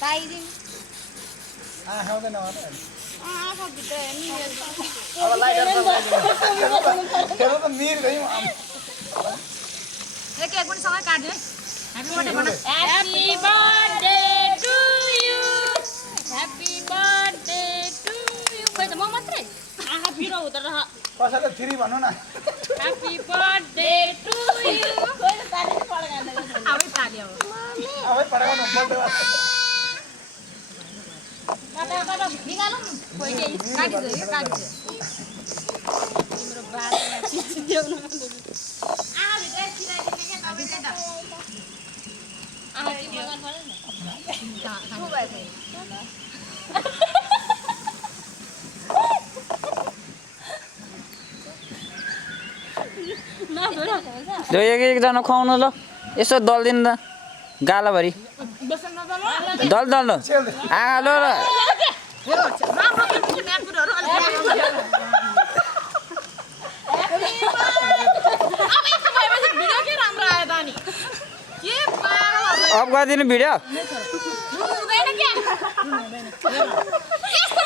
ताइदिन खाउँदैन अब भित्र नि लाइटर हेर त मिर गयौँ एक केक पनि सँगै काट्दिनु है happy happy birthday birthday to you happy birthday to you खै त म मात्रै आहा भिडो हुँदो रह कसैले 3 भन्नु न ह्यापी बर्थडे टु यु कोही ताली पड्का आबै ताली अब अब पढाउनु बर्थडे काटा काटा निकालौँ न पहिले काटिदियो है काटिदियो तिम्रो बाबुलाई चिज ल्याउनु मन आहा भित्र सिराइदिने के तपाईँ चाहिँ त आहा त्यो मगाउनु पर्यो नि को भएको जो एकजना खुवाउनु ल यसो दल्दिनु त गालाभरि बेसन नदल्नु दल दल्नु आलो र राम्रो के म्याकुरहरू अलि अब यस्तो भएपछि भिडियो के राम्रो आयो त अनि के पागल अफ गरिदिनु भिडियो हुँदैन क्या यस्तो